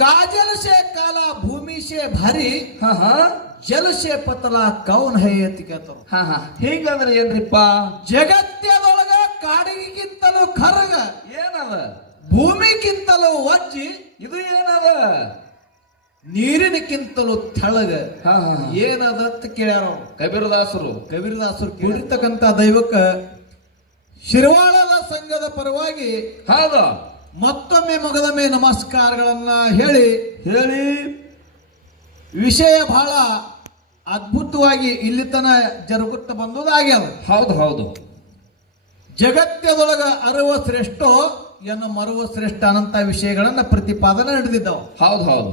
काजल से काला भूमि से भारी ಹಾ ಹಾ जल से पतला कौन है ಅಂತ ಕೇಳ್ತಾರ. ಹಾ ಹಾ ಹಿಂಗಂದ್ರೆ ಏನ್ರಿಪ್ಪ? ಜಗತ್ಯದೊಳಗ ಕಾಡಿಗಿಂತಲೂ ಖರಗ, ಏನದ? ಭೂಮಿಗಿಂತಲೂ ವಜ್ಜಿ, ಇದು ಏನದ? ನೀರಿನಕ್ಕಿಂತಲೂ ತೆಳಗ ಹಾ ಹಾ ಏನದ ಅಂತ ಕೇಳ್ಯಾರ. ಕಬೀರದಾಸರು ಕೂಡಿರ್ತಕ್ಕಂಥ ದೈವಕ್ಕ ಶಿರ್ವಾಳದ ಸಂಘದ ಪರವಾಗಿ ಹೌದು ಮತ್ತೊಮ್ಮೆ ಮೊಗದೊಮ್ಮೆ ನಮಸ್ಕಾರಗಳನ್ನ ಹೇಳಿ ಹೇಳಿ ವಿಷಯ ಬಹಳ ಅದ್ಭುತವಾಗಿ ಇಲ್ಲಿ ತನ ಜರುಗುತ್ತ ಬಂದುದಾಗ್ಯದ. ಹೌದು ಹೌದು ಜಗತ್ಯದೊಳಗ ಅರುವ ಶ್ರೇಷ್ಠೋ ಎನ್ನು ಮರುವ ಶ್ರೇಷ್ಠ ಅನಂತ ವಿಷಯಗಳನ್ನ ಪ್ರತಿಪಾದನೆ ನಡೆದಿದ್ದಾವ. ಹೌದು ಹೌದು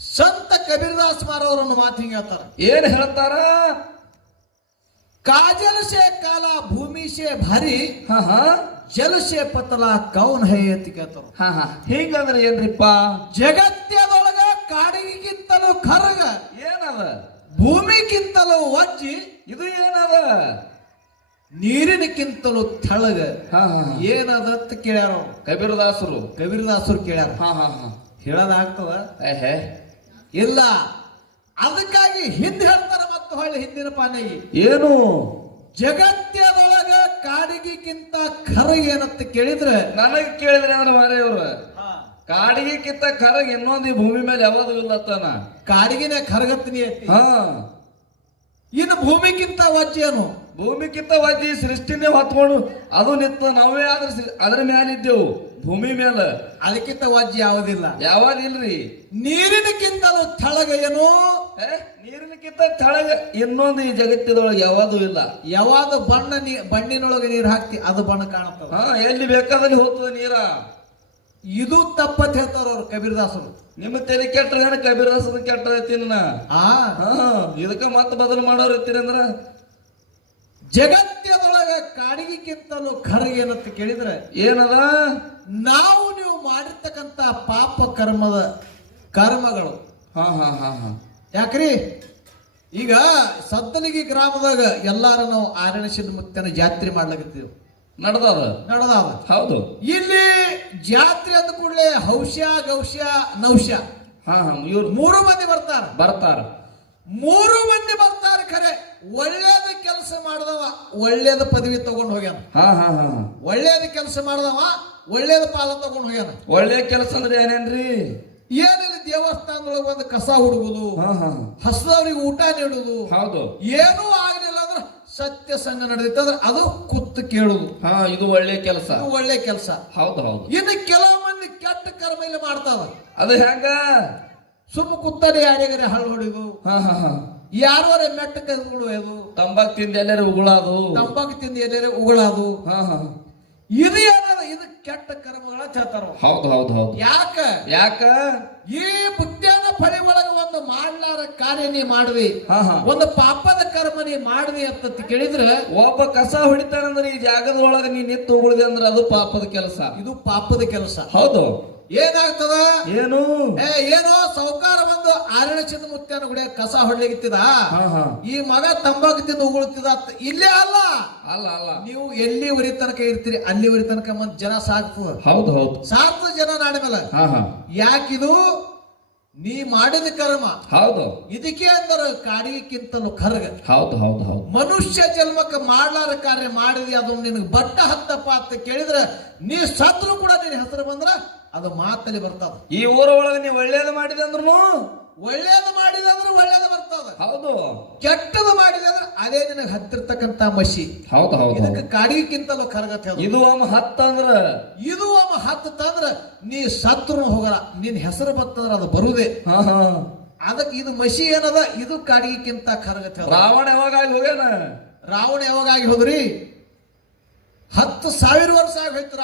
ಸಂತ ಕಬೀರದಾಸ್ ಮಾರವರನ್ನು ಮಾತು ಹಿಂಗ ಹೇಳ್ತಾರ. ಏನ್ ಹೇಳ್ತಾರ? काजल से काला भूमि से भारी ಹಾ ಹಾ जल से पतला कौन है ಅಂತ ಕೇಳ್ತಾರ. ಹಾ ಹಾ ಹಿಂಗಂದ್ರೆ ಏನ್ರಿಪ್ಪ? ಜಗತ್ಯದೊಳಗ ಕಾಡಿಗಿಂತಲೂ ಖರಗ, ಏನದ? ಭೂಮಿಗಿಂತಲೂ ವಜ್ಜಿ, ಇದು ಏನದ? ನೀರಿನಕ್ಕಿಂತಲೂ ತೆಳಗ ಹಾ ಹಾ ಏನದ ಅಂತ ಕೇಳ್ಯಾರ. ಕಬೀರದಾಸರು ಕೇಳ್ಯಾರ. ಹಾ ಹಾ ಹಾ ಹೇಳೋದಾಗ್ತದ? ಏಹೇ ಇಲ್ಲ. ಅದಕ್ಕಾಗಿ ಹಿಂದೆ ಹೇಳ್ತಾರ ಮತ್ತು ಹೊಳ್ಳಿ ಹಿಂದಿನ ಪಾನೆಗೆ ಏನು? ಜಗತ್ಯದೊಳಗ ಕಾಡಿಗಿಂತ ಖರಗ ಏನಂತ ಕೇಳಿದ್ರೆ ನನಗೆ ಕೇಳಿದ್ರೆ ಅಂದ್ರೆ ಮಾರೇವ್ರ ಕಾಡಿಗೆಕ್ಕಿಂತ ಕರಗ ಇನ್ನೊಂದು ಈ ಭೂಮಿ ಮೇಲೆ ಯಾವುದು ಇಲ್ಲತ್ತಾನ. ಕಾಡಿಗಿನ ಖರಗತ್ನಿ ಐತಿ. ಹಾ ಇನ್ನು ಭೂಮಿಗಿಂತ ವಜ್ಜೇನು? ಭೂಮಿಗಿಂತ ವಜ್ಜಿ ಸೃಷ್ಟಿನೇ ಹೊತ್ಕೊಂಡು ಅದು ನಿಂತ ನಾವೇ ಅದ್ರ ಮ್ಯಾಲಿದ್ದೆವು ಭೂಮಿ ಮೇಲೆ. ಅದಕ್ಕಿಂತ ವಜ್ಜಿ ಯಾವುದಿಲ್ಲ. ಯಾವಾದಿಲ್ರಿ. ನೀರಿನಕ್ಕಿಂತಲೂ ತೆಳಗ ಏನು? ನೀರಿನಕ್ಕಿಂತ ತೆಳಗ ಇನ್ನೊಂದು ಈ ಜಗತ್ತಿನೊಳಗೆ ಯಾವುದು ಇಲ್ಲ. ಯಾವಾಗ ಬಣ್ಣಿನೊಳಗೆ ನೀರು ಹಾಕ್ತಿ ಅದು ಬಣ್ಣ ಕಾಣುತ್ತದ. ಹಾ ಎಲ್ಲಿ ಬೇಕಾದಲ್ಲಿ ಹೋಗ್ತದ ನೀರ. ಇದು ತಪ್ಪತ್ ಹೇಳ್ತಾರ ಅವ್ರು ಕಬೀರದಾಸರು. ನಿಮ್ಮ ತೆಲಿ ಕೆಟ್ಟ ಕಬೀರದಾಸದ ಕೆಟ್ಟ ಐತಿನ. ಇದಕ್ಕ ಮತ್ತೆ ಬದಲು ಮಾಡೋರು ಇರ್ತೀರಿ ಅಂದ್ರ ಜಗತ್ಯದೊಳಗ ಕಾಡಿಗಿಂತಲೂ ಖರಗ ಏನಂತ ಕೇಳಿದ್ರೆ ಏನದ? ನಾವು ನೀವು ಮಾಡಿರ್ತಕ್ಕಂಥ ಪಾಪ ಕರ್ಮಗಳು. ಹಾ ಹಾ ಹಾ ಹಾ ಯಾಕ್ರಿ ಈಗ ಸದ್ದಲಿಗಿ ಗ್ರಾಮದಾಗ ಎಲ್ಲಾರ ನಾವು ಆರಣಸಿದ ಮುತ್ತನ ಜಾತ್ರೆ ಮಾಡ್ಲಾಗತ್ತೀವಿ. ನಡೆದಾದ ಹೌದು. ಇಲ್ಲಿ ಜಾತ್ರೆ ಅಂದ ಕೂಡಲೇ ಹೌಶ್ಯ ಗೌಶ್ಯ ನೌಶ್ಯ ಹಾ ಹಾ ಇವ್ರು 3 ಮಂದಿ ಬರ್ತಾರ. 3 ಮಂದಿ ಬರ್ತಾರೆ. ಖರೆ ಒಳ್ಳೇದ ಕೆಲಸ ಮಾಡಿದವ ಒಳ್ಳೇದ ಪದವಿ ತಗೊಂಡು ಹೋಗ್ಯಾನ. ಹಾ ಹಾ ಹಾ ಒಳ್ಳೇದ ಕೆಲಸ ಮಾಡಿದವ ಒಳ್ಳೇದ ಪಾಲ ತಗೊಂಡು ಹೋಗ್ಯಾನ. ಒಳ್ಳೆ ಕೆಲಸ ಅಂದ್ರೆ ಏನೇನ್ರಿ? ಏನಿಲ್ಲ, ದೇವಸ್ಥಾನದೊಳಗೆ ಒಂದು ಕಸ ಹುಡುಗುದು, ಹಸದವ್ರಿಗೆ ಊಟ ನೀಡುದು. ಹೌದು. ಏನೂ ಆಗಲಿಲ್ಲ ಅಂದ್ರೆ ಸತ್ಯ ಸಂಘ ನಡೆದಿತ್ತಂದ್ರೆ ಅದು ಕೂತು ಕೇಳುದು. ಹಾ ಇದು ಒಳ್ಳೆ ಕೆಲಸ. ಒಳ್ಳೆ ಕೆಲಸ. ಹೌದು ಹೌದು. ಇನ್ನು ಕೆಲವು ಮಂದಿ ಕೆಟ್ಟ ಕರ್ಮ ಇಲ್ಲಿ ಮಾಡ್ತಾವ. ಅದು ಹೆಂಗ? ಸುಮ್ಮ ಕುತ್ತಡೆ ಯಾರಿಗಾರೆ ಹಳ್ಳ ಹೊಡಿದು, ಹಾ ಹಾ ಹಾ ಯಾರೋರೆ ಮೆಟ್ಟ ಕೈಗೊಳ್ಳುವುದು, ತಂಬಾಕ್ ತಿಂದ ಎಲ್ಲರೂ ಉಗುಳಾದು, ತಂಬಾಕು ತಿಂದು ಎಲ್ಲರೂ ಉಗುಳಾದು. ಹಾ ಹಾ ಇದು ಏನದ? ಇದು ಕೆಟ್ಟ ಕರ್ಮಗಳ ಹೇಳ್ತಾರ. ಹೌದು ಹೌದು ಹೌದು. ಯಾಕ ಈ ಬುದ್ಧಾನ ಫಳಿ ಒಳಗ ಒಂದು ಮಾಡ್ಲಾರ ಕಾರ್ಯ ನೀ ಮಾಡಿದಿ, ಒಂದು ಪಾಪದ ಕರ್ಮ ನೀ ಮಾಡಿದಿ ಅಂತ ಕೇಳಿದ್ರೆ ಒಬ್ಬ ಕಸ ಹೊಡಿತಾನಂದ್ರೆ ಈ ಜಾಗದ ಒಳಗ ನೀ ನಿಂತು ಉಗುಳಿದೆ ಅಂದ್ರೆ ಅದು ಪಾಪದ ಕೆಲಸ. ಇದು ಪಾಪದ ಕೆಲಸ. ಹೌದು. ಏನಾಗ್ತದ? ಏನೋ ಸೌಕಾರ ಬಂದು ಆರಣಸಿದ ಮುತ್ಯಾನ ಗುಡಿಯ ಕಸ ಹೊಡ್ಲಿಕ್ಕಿದ, ಈ ಮಗ ತಂಬಾಕು ತಿಂದು ಉಗುಳುತ್ತಿದ. ಇಲ್ಲೇ ಅಲ್ಲ ಅಲ್ಲ ಅಲ್ಲ ನೀವು ಎಲ್ಲಿವರಿ ತನಕ ಇರ್ತೀರಿ ಅಲ್ಲಿವರಿ ತನಕ ಜನ ಸಾಕ್ತದ. ಹೌದು ಹೌದು. ಸಾಕ್ತದ ಜನ ನಾಡಿ ಮೇಲೆ. ಯಾಕಿದು? ನೀ ಮಾಡಿದ ಕರ್ಮ. ಹೌದು. ಇದಕ್ಕೆ ಅಂದ್ರೆ ಕಾಡಿಗಿಂತಲೂ ಖರ್ಗ. ಹೌದು ಹೌದು ಹೌದು. ಮನುಷ್ಯ ಜನ್ಮಕ್ಕೆ ಮಾಡ್ಲಾರ ಕಾರ್ಯ ಮಾಡಿದಿ, ಅದು ನಿನಗೆ ಬಟ್ಟ ಹತ್ತಪ್ಪ ಅಂತ ಕೇಳಿದ್ರೆ ನೀ ಸತ್ರು ಕೂಡ ನಿನ್ನ ಹೆಸರು ಬಂದ್ರ ಅದು ಮಾತಲ್ಲಿ ಬರ್ತದ. ಈ ಊರ ಒಳಗೆ ನೀವು ಒಳ್ಳೇದು ಮಾಡಿದೆ ಅಂದ್ರೂ ಒಳ್ಳೇದು ಮಾಡಿದೆ ಅಂದ್ರೆ ಒಳ್ಳೇದು ಬರ್ತದ. ಹೌದು. ಕೆಟ್ಟದು ಮಾಡಿದೆ ಅಂದ್ರೆ ಅದೇ ನಿನಗೆ ಹತ್ತಿರ್ತಕ್ಕಂತ ಮಸಿ. ಹೌದು ಹೌದು. ಇದಕ್ಕೆ ಕಾಡಿಗಿಂತಲೂ ಖರ್ಗತ್ತೆ. ಇದು ಒಮ್ಮ ಹತ್ತಂದ್ರ ನೀ ಸತ್ರು ಹೋಗಲ್ಲ, ನಿನ್ ಹೆಸರು ಬರ್ತಂದ್ರ ಅದು ಬರುದೇ. ಅದಕ್ಕೆ ಇದು ಮಸಿ ಏನದ? ಇದು ಕಾಡಿಗಿಂತ ಖರ್ಗತ್ತೆ. ರಾವಣ ಯಾವಾಗಾಗಿ ಹೋಗ್ಯಾನ? ರಾವಣ ಯಾವಾಗಾಗಿ ಹೋದ್ರಿ? 10,000 ವರ್ಷ ಆಗೋಯ್ತು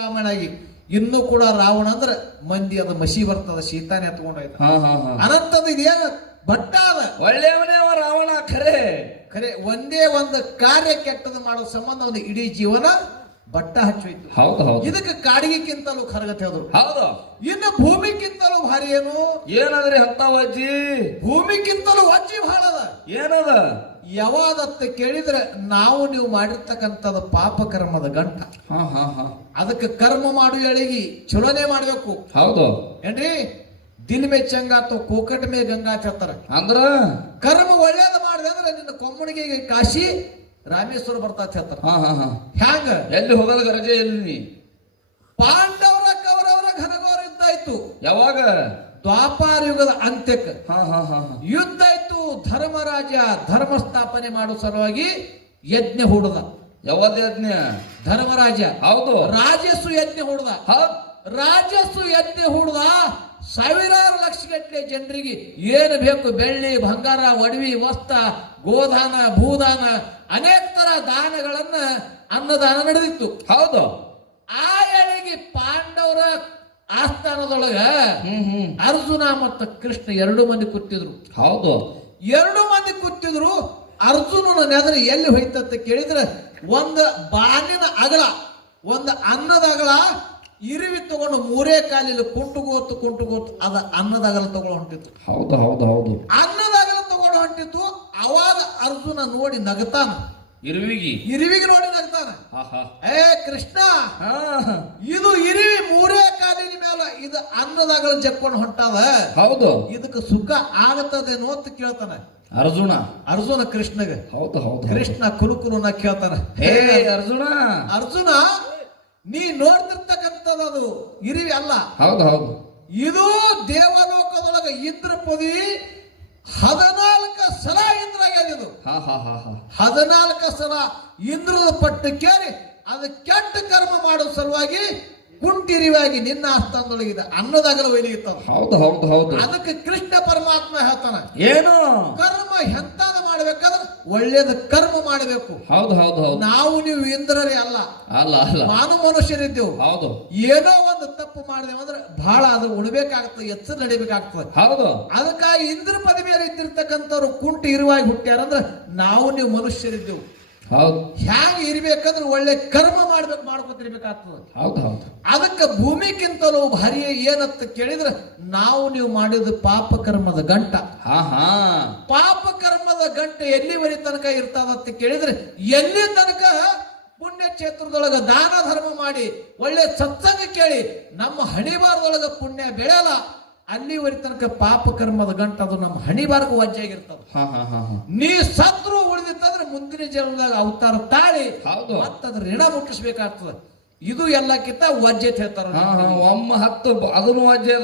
ರಾವಣ ಆಗಿ. ಇನ್ನೂ ಕೂಡ ರಾವಣ ಅಂದ್ರೆ ಮಂದಿ ಅದು ಮಸಿ ಬರ್ತದ, ಶೀತಾನೆ ಹತ್ಕೊಂಡಾಯ್ತು. ಅನಂತದ ಇದೇನ ಬಟ್ಟ ಅದ. ಒಳ್ಳೆಯವನೇ ರಾವಣ. ಖರೆ ಒಂದೇ ಒಂದು ಕಾರ್ಯ ಕೆಟ್ಟದ ಮಾಡೋ ಸಂಬಂಧ ಒಂದು ಇಡೀ ಜೀವನ ಬಟ್ಟ ಹಚ್ಚೋಯ್ತು. ಹೌದು ಹೌದು. ಇದಕ್ಕೆ ಕಾಡಿಗಿಂತಲೂ ಖರ್ಗತ್ತೆ. ಹೌದು. ಇನ್ನು ಭೂಮಿಗಿಂತಲೂ ಭಾರಿ ಏನು? ಏನಾದ್ರಿ ಅಂತ ವಜ್ಜಿ? ಭೂಮಿಗಿಂತಲೂ ವಜ್ಜಿ ಬಹಳ ಅದ. ಏನದ? ಯಾವಾದತ್ತ ಕೇಳಿದ್ರೆ ನಾವು ನೀವು ಮಾಡಿರ್ತಕ್ಕಂಥದ್ದು ಪಾಪ ಕರ್ಮದ ಗಂಟ. ಅದಕ್ಕೆ ಕರ್ಮ ಮಾಡು ಎಳಿಗಿ ಚಲೋನೆ ಮಾಡ್ಬೇಕು. ಹೌದು ಏನ್ರಿ? ದಿಲ್ ಮೇ ಚಂಗಾ ಅಥವಾ ಕೋಕಟ್ ಮೇ ಗಂಗಾ ಅಂತ ಹೇಳ್ತಾರ. ಅಂದ್ರ ಕರ್ಮ ಒಳ್ಳೇದು ಮಾಡಿದೆ ಅಂದ್ರೆ ನಿನ್ನ ಕೊಮ್ಮಣಿಗೆ ಕಾಶಿ ರಾಮೇಶ್ವರ ಬರ್ತಾ ಅಂತ ಹೇಳ್ತಾರ. ಹ್ಯಾಂಗ ಎಲ್ಲಿ ಹೋಗೋದ ರಜೆ ಎಲ್ಲಿ? ಪಾಂಡವರ ಕೌರವರ ಘನಘೋರ ಯುದ್ಧ ಆಯ್ತು. ಯಾವಾಗ? ದ್ವಾಪಾರ ಯುಗದ ಅಂತ್ಯಕ್ಕೆ ಯುದ್ಧ ಆಯ್ತು. ಧರ್ಮರಾಜ ಧರ್ಮ ಸ್ಥಾಪನೆ ಮಾಡೋ ಸಲುವಾಗಿ ಯಜ್ಞ ಹೂಡದ. ಯಾವ್ದು ಯಜ್ಞ? ಧರ್ಮರಾಜ. ಹೌದು. ರಾಜಸ್ಸು ಯಜ್ಞ ಹೂಡದ. ರಾಜಸ್ಸು ಯಜ್ಞ ಹೂಡದ. ಸಾವಿರಾರು ಲಕ್ಷ ಗಟ್ಟಲೆ ಜನರಿಗೆ ಏನು ಬೇಕು ಬೆಳ್ಳಿ ಬಂಗಾರ ಒಡವಿ ವಸ್ತ್ರ ಗೋದಾನ ಭೂದಾನ ಅನೇಕ ತರ ದಾನಗಳನ್ನ ಅನ್ನದಾನ ನಡೆದಿತ್ತು. ಹೌದು. ಆ ಎಳೆಗೆ ಪಾಂಡವರ ಆಸ್ಥಾನದೊಳಗ ಅರ್ಜುನ ಮತ್ತು ಕೃಷ್ಣ 2 ಮಂದಿ ಕೂತಿದ್ರು. ಹೌದು. 2 ಮಂದಿ ಕೂತಿದ್ರು. ಅರ್ಜುನನ ನೆದರಿ ಎಲ್ಲಿ ಹೋಯ್ತಂತ ಕೇಳಿದ್ರೆ ಒಂದು ಬಾನಿನ ಅಗಲ ಒಂದು ಅನ್ನದ ಅಗಲ ಇರಿವಿ ತಗೊಂಡು 3 ಕಾಲಿಲ್ಲಿ ಕುಂಟುಗೋತು ಅದ ಅನ್ನದಾಗಲ ತಗೊಂಡು ಹೊಂಟಿತ್ತು. ಹೌದು ಹೌದು ಹೌದು. ಅನ್ನದಾಗಲ ತಗೊಂಡು ಹೊಂಟಿತ್ತು. ಅವಾಗ ಅರ್ಜುನ ನೋಡಿ ನಗತಾನ. ಇರಿವಿಗೆ ನೋಡಿ ನಗ್ತಾನ. ಏ ಕೃಷ್ಣ, ಇದು ಇರಿವಿ 3 ಕಾಲಿನ ಮೇಲೆ ಇದು ಅನ್ನದಾಗಲ ಜಕ್ಕೊಂಡು ಹೊಂಟದ. ಹೌದು. ಇದಕ್ಕೆ ಸುಖ ಆಗತ್ತದೇನೋ ಅಂತ ಕೇಳ್ತಾನ ಅರ್ಜುನ ಕೃಷ್ಣಗೆ. ಹೌದು ಹೌದು. ಕೃಷ್ಣ ಕುರುಕುರುನ ಕೇಳ್ತಾನ. ಹೇ ಅರ್ಜುನ ನೀ ನೋಡ್ತಿರ್ತಕ್ಕಂಥದ್ದು ಅದು ಇರಿವಿ ಅಲ್ಲ. ಹೌದು ಹೌದು. ಇದು ದೇವಲೋಕದೊಳಗ ಇಂದ್ರ ಪದವಿ 14 ಸಲ ಇಂದ್ರ ಆಗ್ಯದು. 14 ಸಲ ಇಂದ್ರದ ಪಟ್ಟು ಕೇಳಿ ಅದು ಕೆಟ್ಟ ಕರ್ಮ ಮಾಡೋ ಸಲುವಾಗಿ ಕುಂಟಿರಿವಾಗಿ ನಿನ್ನ ಆಸ್ಥಾನದೊಳಗಿದೆ ಅನ್ನದಾಗಲ ಒಯ್ಲಿಗಿತ್ತದ. ಹೌದು ಹೌದು ಹೌದು. ಅದಕ್ಕೆ ಕೃಷ್ಣ ಪರಮಾತ್ಮ ಹೇಳ್ತಾನ, ಏನು ಕರ್ಮ ಎಂತಾದ ಮಾಡ್ಬೇಕಾದ್ರೆ ಒಳ್ಳೇದ ಕರ್ಮ ಮಾಡಬೇಕು. ಹೌದು ಹೌದು ಹೌದು. ನಾವು ನೀವು ಇಂದ್ರರೇ ಅಲ್ಲ, ಮಾನವ ಮನುಷ್ಯರಿದ್ದೇವು. ಹೌದು. ಏನೋ ಒಂದು ತಪ್ಪು ಮಾಡಿದೆವು ಅಂದ್ರೆ ಬಹಳ ಅದು ಉಣ್ಬೇಕಾಗ್ತದೆ, ಎಚ್ಚರ ನಡಿಬೇಕಾಗ್ತದೆ. ಹೌದು. ಅದಕ್ಕಾಗಿ ಇಂದ್ರ ಪದವಿಯಲ್ಲಿ ಇದ್ದಿರ್ತಕ್ಕಂಥವ್ರು ಕುಂಟಿ ಇರುವಾಗಿ ಹುಟ್ಟ್ಯಾರಂದ್ರೆ ನಾವು ನೀವು ಮನುಷ್ಯರಿದ್ದೇವು. ಹೌದು. ಹ್ಯಾಂಗ ಇರ್ಬೇಕಂದ್ರೆ ಒಳ್ಳೆ ಕರ್ಮ ಮಾಡ್ಕೊತಿರ್ಬೇಕಾಗ್ತದೆ. ಹೌದು ಹೌದು. ಅದಕ್ಕೆ ಭೂಮಿಗಿಂತಲೂ ಭಾರಿ ಏನಂತ ಕೇಳಿದ್ರೆ ನಾವು ನೀವು ಮಾಡಿದ ಪಾಪ ಕರ್ಮದ ಗಂಟ. ಪಾಪ ಕರ್ಮದ ಗಂಟ ಎಲ್ಲಿವರೆ ತನಕ ಇರ್ತದಂತ ಕೇಳಿದ್ರೆ ಎಲ್ಲಿ ತನಕ ಪುಣ್ಯ ಕ್ಷೇತ್ರದೊಳಗ ದಾನ ಧರ್ಮ ಮಾಡಿ ಒಳ್ಳೆ ಸತ್ಸಂಗ ಕೇಳಿ ನಮ್ಮ ಹಣಿಬಾರದೊಳಗ ಪುಣ್ಯ ಬೆಳೆಯಲ್ಲ ಅಲ್ಲಿವರೆ ತನಕ ಪಾಪ ಕರ್ಮದ ಗಂಟ ಅದು ನಮ್ಮ ಹಣಿಬಾರ್ಗ ವಜ್ಜಾಗಿರ್ತದ. ನೀ ಸತ್ರು ಉಳಿದಿತ್ತಂದ್ರೆ ಮುಂದಿನ ಜನ್ಮದಾಗ ಅವತಾರ ತಾಳಿ ಮತ್ತದ್ರ ಋಣ ಮುಟ್ಟಿಸ್ಬೇಕಾಗ್ತದ. ಇದು ಎಲ್ಲಕ್ಕಿಂತ ವಜ್ಜೆ ಹೇಳ್ತಾರ. ಒಮ್ಮ 10 ಅದನ್ನು ವಜ್ಜೆ.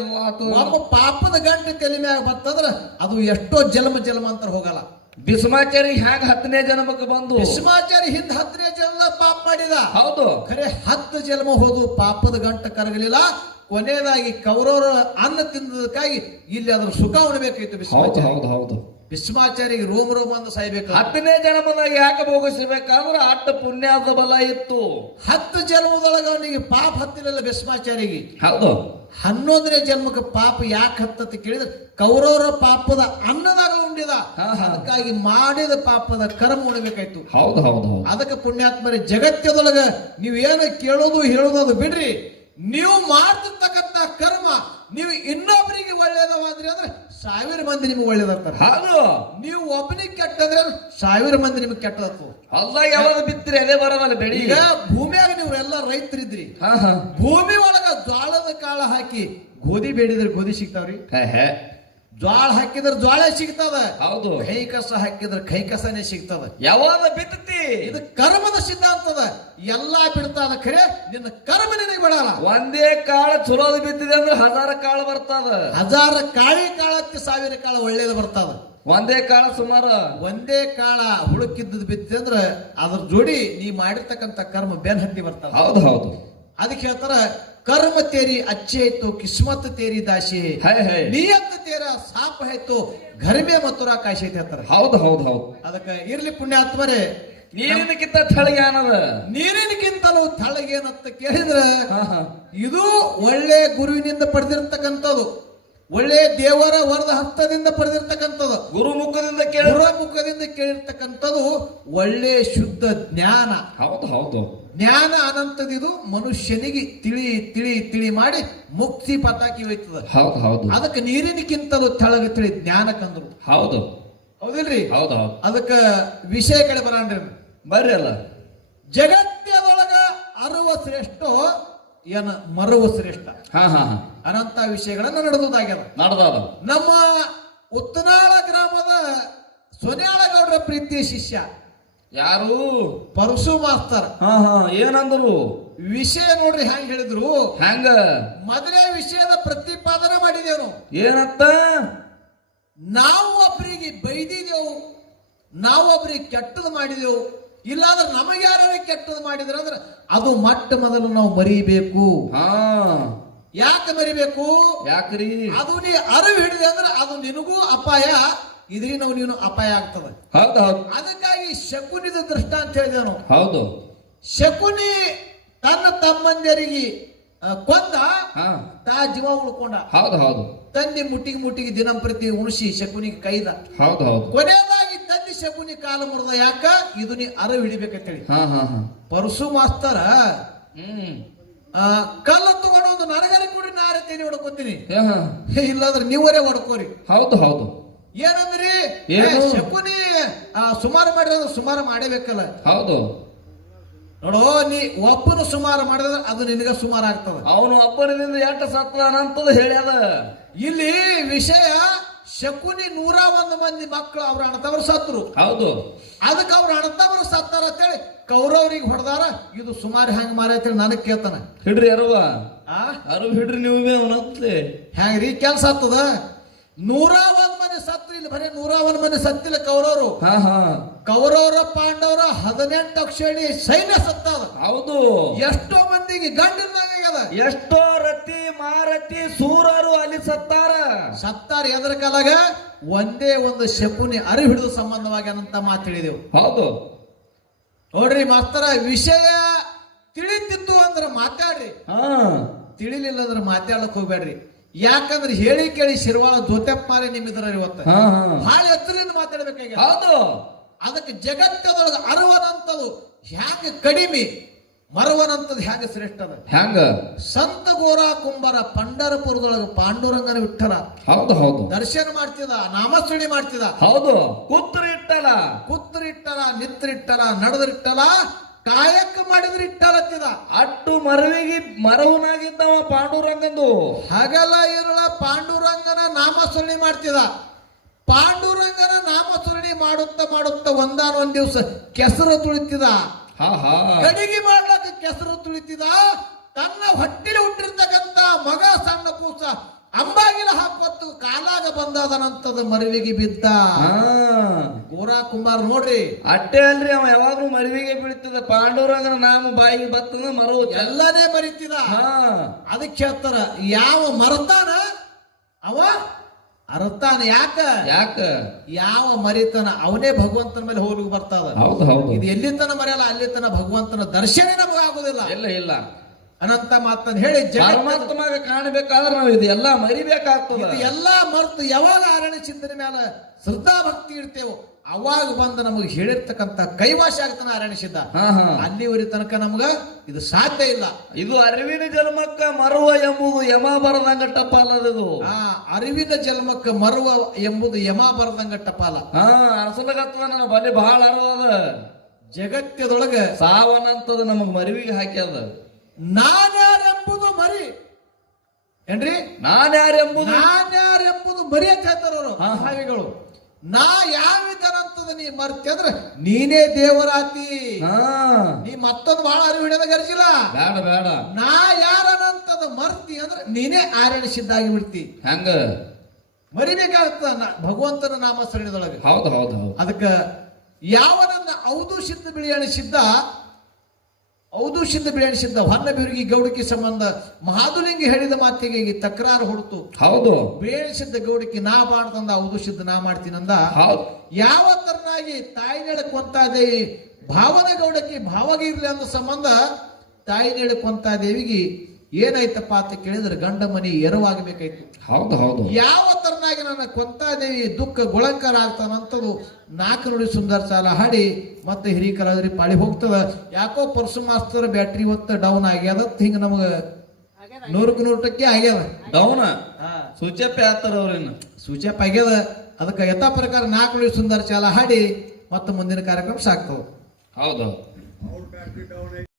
ಒಮ್ಮ ಪಾಪದ ಗಂಟೆ ತಲೆ ಮ್ಯಾಗ ಬರ್ತಂದ್ರ ಅದು ಎಷ್ಟೋ ಜನ್ಮ ಅಂತ ಹೋಗಲ್ಲ. ಭೀಷ್ಮಾಚಾರಿ ಹ್ಯಾಂಗ 10ನೇ ಜನ್ಮಕ್ಕೆ ಬಂದು ಭೀಷ್ಮಾಚಾರಿ ಹಿಂದ 10ನೇ ಜನ್ಮ ಪಾಪ ಮಾಡಿದ. ಹೌದು. ಖರೆ 10 ಜನ್ಮ ಹೋದು ಪಾಪದ ಗಂಟ ಕರಗಲಿಲ್ಲ. ಕೊನೆಯದಾಗಿ ಕೌರವರ ಅನ್ನ ತಿಂದದಕ್ಕಾಗಿ ಇಲ್ಲಿ ಅದ್ರ ಸುಖ ಉಣಬೇಕಾಯ್ತು. ಭೀಷ್ಮಾಚಾರಿಗೆ ರೋಮ ಅಂತ ಸಾಯ್ಬೇಕು. 10ನೇ ಜನ್ಮದಾಗ ಯಾಕೆ ಭೋಗಿಸಬೇಕಾದ್ರೆ ಅಟ್ಟ ಪುಣ್ಯದ ಬಲ ಇತ್ತು. 10 ಜನ್ಮದೊಳಗ ಅವನಿಗೆ ಪಾಪ ಹತ್ತಿರಲ್ಲ ಭೀಷ್ಮಾಚಾರಿಗೆ. ಹೌದು. 11ನೇ ಜನ್ಮಕ್ಕೆ ಪಾಪ ಯಾಕೆ ಹತ್ತತ್ತ ಕೇಳಿದ್ರೆ ಕೌರವರ ಪಾಪದ ಅನ್ನದಾಗ ಉಂಡಿದ. ಅದಕ್ಕಾಗಿ ಮಾಡಿದ ಪಾಪದ ಕರ್ಮ ಉಣಬೇಕಾಯ್ತು. ಹೌದು ಹೌದು. ಅದಕ್ಕೆ ಪುಣ್ಯಾತ್ಮರಿ ಜಗತ್ತದೊಳಗ ನೀವೇನು ಕೇಳೋದು ಹೇಳೋದು ಅದು ಬಿಡ್ರಿ. ನೀವು ಮಾಡ್ತಿರ್ತಕ್ಕಂಥ ಕರ್ಮ ನೀವು ಇನ್ನೊಬ್ಬರಿಗೆ ಒಳ್ಳೇದವಾದ್ರಿ ಅಂದ್ರೆ 1000 ಮಂದಿ ನಿಮ್ಗೆ ಒಳ್ಳೇದಾಗ್ತಾರೆ. ನೀವು ಒಬ್ಬನಿಗೆ ಕೆಟ್ಟದ್ರೆ 1000 ಮಂದಿ ನಿಮ್ಗೆ ಕೆಟ್ಟದತ್ತು. ಅಲ್ಲ ಯಾವಾಗ ಬಿತ್ತರಿ ಅದೇ ಬರವಲ್ಲ ಬೆಳಿ. ಈಗ ಭೂಮಿಯಾಗ ನೀವ್ರೆಲ್ಲ ರೈತರಿದ್ರಿ. ಭೂಮಿ ಒಳಗ ಜ್ವಾಳದ ಕಾಳ ಹಾಕಿ ಗೋಧಿ ಬೇಡಿದ್ರೆ ಗೋಧಿ ಸಿಗ್ತಾವ್ರಿ. ಜ್ವಾಳ ಹಾಕಿದ್ರೆ ಜ್ವಾಳ ಸಿಗ್ತದ. ಹೌದು. ಕೈ ಕಸ ಹಾಕಿದ್ರೆ ಕೈ ಕಸನೇ ಸಿಗ್ತದ. ಯಾವಾಗ ಬಿತ್ತತಿ ಇದು ಕರ್ಮದ ಸಿದ್ಧಾಂತದ. ಎಲ್ಲಾ ಬಿಡ್ತದ ಖರೆ ನಿನ್ನ ಕರ್ಮ ನಿನಗೆ ಬಿಡಲ್ಲ. ಒಂದೇ ಕಾಳ ಚಲೋದು ಬಿತ್ತಿದೆ ಅಂದ್ರೆ 1000 ಕಾಳ ಬರ್ತದ. 1000 ಕಾಳಕ್ಕೆ 1000 ಕಾಳ ಒಳ್ಳೇದು ಬರ್ತದ. ಒಂದೇ ಕಾಳ ಸುಮಾರು ಒಂದೇ ಕಾಳ ಹುಳುಕಿದ್ದದ್ ಬಿತ್ತಿದೆ ಅಂದ್ರೆ ಅದ್ರ ಜೋಡಿ ನೀ ಮಾಡಿರ್ತಕ್ಕಂಥ ಕರ್ಮ ಬೆನ್ ಹತ್ತಿ ಬರ್ತದ. ಹೌದು ಹೌದು. ಅದಕ್ಕೆ ಹೇಳ್ತಾರ कर्म तेरी अच्छे तो किस्मत तेरी दासी है नियत तेरा साप है तो घर में मथुरा काशी ಹೇಳ್ತಾರೆ. ಹೌದು ಹೌದು ಹೌದು. ಅದಕ್ಕೆ ಇರ್ಲಿ ಪುಣ್ಯಾತ್ಮರೇ, ನೀರಿನಕ್ಕಿಂತ ಥಳಗೇನದ? ನೀರಿನಕ್ಕಿಂತಲೂ ಥಳಗೇನಂತ ಕೇಳಿದ್ರೆ ಇದು ಒಳ್ಳೆ ಗುರುವಿನಿಂದ ಪಡೆದಿರ್ತಕ್ಕಂಥದ್ದು, ಒಳ್ಳೆ ದೇವರ ವರದ ಹಸ್ತದಿಂದ ಪಡೆದಿರ್ತಕ್ಕಂಥದ್ದು, ಗುರುಮುಖದಿಂದ ಕೇಳಿರ್ತಕ್ಕಂಥದ್ದು ಒಳ್ಳೆ ಶುದ್ಧ ಜ್ಞಾನ. ಹೌದು ಹೌದು. ಜ್ಞಾನ ಅನಂತದಿದು ಮನುಷ್ಯನಿಗೆ ತಿಳಿ ತಿಳಿ ತಿಳಿ ಮಾಡಿ ಮುಕ್ತಿ ಪತಾಕಿ ಹೋಯ್ತದ. ಹೌದು ಹೌದು. ಅದಕ್ಕೆ ನೀರಿನಕ್ಕಿಂತಲೂ ತೆಳಗ ತಿಳಿ ಜ್ಞಾನಕ್ಕಂದ್ರು. ಹೌದು ಹೌದಿಲ್ರಿ? ಹೌದು ಹೌದು. ಅದಕ್ಕೆ ವಿಷಯ ಕಡೆ ಬರಾನ್ರಿ ಬರ್ರಿ. ಅಲ್ಲ ಜಗತ್ತದೊಳಗ 60 ಶ್ರೇಷ್ಠ ಏನ ಮರವು ಶ್ರೇಷ್ಠ ಹಾ ಹಾ ಹಾ ಅನಂತ ವಿಷಯಗಳನ್ನ ನಡೆದುದಾಗ್ಯದ. ನಡ್ದಾದ. ನಮ್ಮ ಉತ್ತನಾಳ ಗ್ರಾಮದ ಸೊನ್ಯಾಳ ಗೌಡ್ರ ಪ್ರೀತಿಯ ಶಿಷ್ಯ ಯಾರು? ಪರಶು ಮಾಸ್ತರ್. ಹಾ ಹಾ ಏನಂದ್ರು? ವಿಷಯ ನೋಡ್ರಿ ಹ್ಯಾಂಗ ಹೇಳಿದ್ರು. ಹೆಂಗ? ಮೊದಲೇ ವಿಷಯದ ಪ್ರತಿಪಾದನೆ ಮಾಡಿದೆವು. ಏನತ್ತ? ನಾವು ಒಬ್ಬರಿಗೆ ಬೈದಿದೆವು, ನಾವು ಒಬ್ಬರಿಗೆ ಕೆಟ್ಟದ್ದು ಮಾಡಿದೆವು, ಇಲ್ಲಾಂದ್ರೆ ನಮಗೆ ಯಾರು ಕೆಟ್ಟದ್ದು ಮಾಡಿದ್ರೆ ಅಂದ್ರೆ ಅದು ಮೊಟ್ಟ ಮೊದಲು ನಾವು ಮರಿಬೇಕು. ಹಾ ಯಾಕೆ ಮರಿಬೇಕು? ಯಾಕ್ರಿ? ಅದು ನೀ ಅರಿವು ಹಿಡಿದೆ ಅಂದ್ರೆ ಅದು ನಿನಗೂ ಅಪಾಯ, ಇದರಿಂದ ನೀನು ಅಪಾಯ ಆಗ್ತದೆ. ಹೌದು ಹೌದು. ಅದಕ್ಕಾಗಿ ಶಕುನಿದ ದೃಷ್ಟಾಂತ ಹೇಳಿದೆ ನಾವು. ಹೌದು. ಶಕುನಿ ತನ್ನ ತಮ್ಮಂದಿರಿಗೆ ಕೊಂದ, ಹಾ ತಾ ಜೀವ ಉಳ್ಕೊಂಡ. ಹೌದು ಹೌದು. ತಂದೆ ಮುಟ್ಟಿಗೆ ದಿನಂಪ್ರತಿ ಉಣಿಸಿ ಶಕುನಿಗೆ ಕೈದ. ಹೌದು ಹೌದು. ಕೊನೆಯದಾಗಿ ತಂದೆ ಶಕುನಿ ಕಾಲ ಮುರಿದ. ಯಾಕ? ಇದು ನೀ ಅರಿವು ಹಿಡಿಬೇಕಂತೇಳಿ. ಹಾ ಹಾ ಹಾ ಪರಶು ಮಾಸ್ತರ ಹ್ಮ್ ಕಲ್ಲ ತಗೊಂಡು ಒಂದು ನನಗರಿ ಕೂಡಿ ನಾರೆ ತೇಲಿ ಹೊಡ್ಕೊತೀನಿ, ಹಾ ಇಲ್ಲಾಂದ್ರೆ ನೀವರೇ ಹೊಡ್ಕೋರಿ. ಹೌದು ಹೌದು. ಏನಂದ್ರಿ? ಏನು? ಶಕುನಿ ಸುಮಾರು ಮಾಡಿದ್ರೆ ಸುಮಾರು ಮಾಡೇಬೇಕಲ್ಲ. ಹೌದು. ನೋಡೋ, ನೀ ಒಬ್ಬನು ಸುಮಾರು ಮಾಡಿದ್ರೆ ಅದು ನಿನಗ ಸುಮಾರು ಆಗ್ತದ. ಅವನು ಒಬ್ಬರಿಂದ ಎಷ್ಟ ಸತ್ತನಂತದ ಹೇಳ್ಯಾದ. ಇಲ್ಲಿ ವಿಷಯ ಶಕುನಿ 101 ಮಂದಿ ಮಕ್ಕಳು ಅವ್ರ ಅಣ್ಣತವರು ಸತ್ರು. ಹೌದು. ಅದಕ್ಕೆ ಅವ್ರ ಅಣ್ಣತವರು ಸತ್ತಾರ ಅಂತೇಳಿ ಕೌರವರಿಗೆ ಹೊಡೆದಾರ. ಇದು ಸುಮಾರು ಹೆಂಗ್ ಮಾರ ಅಂತೇಳಿ ನನಗ್ ಕೇಳ್ತಾನ. ಹಿಡ್ರಿ ಅರವ, ಆ ಅರವ್ ಹಿಡ್ರಿ ನೀವು ಅವನತ್ಲೆ ಹೆಂಗ್ರಿ ಕೆಲ್ಸ ಆಗ್ತದ? 101 ಮಂದಿ ಸತ್ರು. ಇಲ್ಲಿ ಬರೀ 101 ಮಂದಿ ಸತ್ತಿಲ್ಲ ಕೌರವರು. ಹಾ ಹಾ ಕೌರವರ ಪಾಂಡವರ 18 ಅಕ್ಷರಿ ಸೈನ್ಯ ಸತ್ತದ. ಹೌದು. ಎಷ್ಟೋ ಮಂದಿಗೆ ಗಂಡಿಲ್ದಂಗಾಗ್ಯದ. ಎಷ್ಟೋ ರತಿ ಮಾರತಿ ಸೂರರು ಅಲ್ಲಿ ಸತ್ತಾರ. ಸತ್ತಾರ ಎದರ ಕಾಲಾಗ? ಒಂದೇ ಒಂದು ಶಕುನಿ ಅರಿವು ಹಿಡಿದು ಸಂಬಂಧವಾಗಿ ಅಂತ ಮಾತು ಹೇಳಿದೆವು. ಹೌದು. ನೋಡ್ರಿ ಮಾಸ್ತರ, ವಿಷಯ ತಿಳಿತಿತ್ತು ಅಂದ್ರೆ ಮಾತಾಡ್ರಿ, ಹಾ ತಿಳಿಲಿಲ್ಲ ಅಂದ್ರೆ ಮಾತಾಡಕ್ ಹೋಗ್ಬೇಡ್ರಿ. ಯಾಕಂದ್ರೆ ಹೇಳಿ ಕೇಳಿ ಶಿರ್ವಾಳ ಜೋತೆಪ್ಪ ಮಾರಿ ನಿಮ್ಮಿದ್ರ ಇವತ್ತು ಹಾ ಹಾ ಭಾಳ ಎತ್ತರದಿಂದ ಮಾತಾಡ್ಬೇಕಾಗ. ಹೌದು. ಅದಕ್ಕೆ ಜಗತ್ತದೊಳಗೆ ಅರವನಂತದು ಹ್ಯಾಂಗ ಕಡಿಮೆ, ಮರವನಂತದ್ದು ಹ್ಯಾಂಗ ಶ್ರೇಷ್ಠ ಅದ. ಹ್ಯಾಂಗ? ಸಂತ ಗೋರಾ ಕುಂಬಾರ ಪಂಡರಪುರದೊಳಗೆ ಪಾಂಡುರಂಗನ ವಿಠಲ ಹೌದು ಹೌದು. ದರ್ಶನ ಮಾಡ್ತಿದ, ನಾಮಸ್ಮರಣೆ ಮಾಡ್ತಿದ. ಹೌದು. ಕೂತ್ರಿಟ್ಟಲ್ಲ, ಕೂತ್ರಿಟ್ಟಲ, ನಿತ್ರಿಟ್ಟಲ, ನಡೆದ್ರಿಟ್ಟಲ, ಕಾಯಕ ಮಾಡಿದ್ರಿಟ್ಟಲತ್ತಿದ. ಅಟ್ಟು ಮರವನಾಗಿದ್ದವ ಪಾಂಡುರಂಗಂದು. ಹಗಲ ಇರುಳ ಪಾಂಡುರಂಗನ ನಾಮಸ್ಮರಣೆ ಮಾಡ್ತಿದ. ಪಾಂಡುರಂಗನ ನಾಮಸ್ಮರಣೆ ಮಾಡುತ್ತಾ ಮಾಡುತ್ತಾ ಒಂದಾನೊಂದ್ ದಿವಸ ಕೆಸರು ತುಳಿತಿದ. ಹಾ ಹಾ ಕಡಿಗೆ ಮಾಡ್ಲಕ್ಕ ಕೆಸರು ತುಳಿತಿದ. ತನ್ನ ಹೊಟ್ಟಿಲಿ ಹುಟ್ಟಿರ್ತಕ್ಕಂತ ಮಗ ಸಣ್ಣ ಕೂಸ ಅಂಬಾಗಿಲ ಹಾಕೊತ್ತು ಕಾಲಾಗ ಬಂದಾದನಂತದ ಮರುವಿಗೆ ಬಿದ್ದ. ಗೋರಾ ಕುಮಾರ್ ನೋಡ್ರಿ, ಅಟ್ಟೆ ಅಲ್ರಿ, ಅವ ಯಾವಾಗ್ಲೂ ಮರುವಿಗೆ ಬೀಳ್ತಿದ. ಪಾಂಡುರಂಗನ ನಾಮ ಬಾಯಿಗೆ ಬರ್ತದ ಮರವು ಎಲ್ಲನೇ ಮರಿತಿದ. ಅದಕ್ಕೆ ಹೇಳ್ತಾರ, ಯಾವ ಮರತಾನ ಅವ ಅರ್ತಾನ. ಯಾಕ? ಯಾವ ಮರಿತನ ಅವನೇ ಭಗವಂತನ ಮೇಲೆ ಹೋಗಿ ಬರ್ತದ. ಹೌದು ಹೌದು. ಇದು ಎಲ್ಲಿ ತನ ಮರೆಯಲ್ಲ, ಅಲ್ಲಿ ತನ ಭಗವಂತನ ದರ್ಶನ ನಮಗಾಗುದಿಲ್ಲ. ಇಲ್ಲ ಇಲ್ಲ. ಅನಂತ ಮಾತನ್ನು ಹೇಳಿ ಪರಮಾತ್ಮಗ ಕಾಣಬೇಕಾದ್ರೆ ನಾವು ಇದೆಲ್ಲ ಮರಿಬೇಕಾಗ್ತದೆ. ಇದು ಎಲ್ಲಾ ಮರ್ತು ಯಾವಾಗ ಆರಣ್ಯ ಚಿಂತನೆ ಮೇಲೆ ಶ್ರದ್ಧಾ ಭಕ್ತಿ ಇಡ್ತೇವೋ ಅವಾಗ ಬಂದು ನಮಗೆ ಹೇಳಿರ್ತಕ್ಕಂಥ ಕೈವಾಶ ಆಗ್ತಾನ ಆರಣ್ಯ ಸಿದ್ಧ. ಅಲ್ಲಿವರಿ ತನಕ ನಮ್ಗ ಇದು ಸಾಧ್ಯ ಇಲ್ಲ. ಇದು ಅರಿವಿನ ಜನ್ಮಕ್ಕ ಮರುವ ಎಂಬುದು ಯಮ ಬರದಂಗ ಟಪಾಲ. ಅದು ಅರಿವಿನ ಜನ್ಮಕ್ಕ ಮರುವ ಎಂಬುದು ಯಮ ಬರದಂಗ ಟಪಾಲ. ಅರಸಲಗತ್ವ ನನ್ನ ಬಲಿ ಬಹಳ ಅರವದ. ಜಗತ್ತದೊಳಗ ಸಾವನಂತದ ನಮಗ್ ಮರಿವಿಗೆ ಹಾಕ್ಯದ. ನಾನ್ಯಾರೆಂಬುದು ಮರಿ ಏನ್ರಿ? ನಾನ್ಯಾರೆಂಬುದು ಮರಿ ಅಂತ ಹೇಳ್ತಾರ ಅವರು ಹಾವಿಗಳು. ನಾ ಯಾವಿದನಂತದ ನೀ ಮರ್ತಿ ಅಂದ್ರೆ ನೀನೇ ದೇವರಾತಿ. ನೀ ಮತ್ತೊಂದು ಬಹಳ ಅರಿವು ಹಿಡಿದ ಗರ್ಜಿಲ್ಲ. ಬೇಡ ಬೇಡ. ನಾ ಯಾರನಂತದ ಮರ್ತಿ ಅಂದ್ರೆ ನೀನೇ ಆರಣ್ಯ ಸಿದ್ಧ ಆಗಿ ಬಿಡ್ತಿ. ಹಂಗ ಮರಿಬೇಕಾಗ್ತದ ಭಗವಂತನ ನಾಮಸ್ಮರಣೆದೊಳಗೆ. ಹೌದು ಹೌದು. ಅದಕ್ಕ ಯಾವನನ್ನ ಔದುಷಿದ್ದ ಬಿಳಿಯಣ ಸಿದ್ಧ, ಔದುಷಿದ್ದ ಬಿಳಿಯಣ ಸಿದ್ಧ ಹೊನ್ನ ಬಿರುಗಿ ಗೌಡಕಿ ಸಂಬಂಧ ಮಹಾದುಲಿಂಗಿ ಹೇಳಿದ ಮಾತಿಗೆ ಈ ತಕರಾರು ಹೊಡ್ತು. ಹೌದು. ಬೇಳಿಸಿದ್ದ ಗೌಡಕಿ ನಾ ಮಾಡ್ತಂದ, ಔದುಷಿದ್ದ ನಾ ಮಾಡ್ತೀನಂದ. ಯಾವ ತರನಾಗಿ ತಾಯಿ ನೆಳಕೊಂತ ದೇವಿ ಭಾವನ ಗೌಡಕಿ ಭಾವಗೆ ಇರ್ಲಿ ಅಂದ ಸಂಬಂಧ ತಾಯಿ ನೆಳಕೊಂತ ದೇವಿಗೆ ಏನಾಯ್ತಪ್ಪ ಅಂತ ಕೇಳಿದ್ರೆ ಗಂಡ ಮನಿ ಎರವಾಗಬೇಕಾಯ್ತು. ಹೌದು ಹೌದು. ಯಾವ ತರನಾಗಿ ನನ್ನ ಕೊಂತಾದೇವಿ ದುಃಖ ಗುಳಂಕಾರ ಆಗ್ತಾನಂತದು 4 ನುಡಿ ಸುಂದರ ಸಾಲ ಹಾಡಿ ಮತ್ತೆ ಹಿರಿಕಲಾದ್ರಿ ಪಾಳಿ ಹೋಗ್ತದ. ಯಾಕೋ ಪರ್ಸು ಮಾಸ್ತರ್ ಬ್ಯಾಟ್ರಿ ಹೊತ್ತ ಡೌನ್ ಆಗ್ಯದ. ಹಿಂಗ ನಮಗ 100% ಆಗ್ಯದ ಡೌನ್. ಸೂಚಪ್ಪ ಆತರ ಅವ್ರೇನು ಸೂಚಪ್ಪ ಆಗ್ಯದ. ಅದಕ್ಕೆ ಯಥಾ ಪ್ರಕಾರ 4 ನುಡಿ ಸುಂದರ ಚಾಲ ಹಾಡಿ ಮತ್ತೆ ಮುಂದಿನ ಕಾರ್ಯಕ್ರಮ ಸಾಕ್ತವ. ಹೌದು.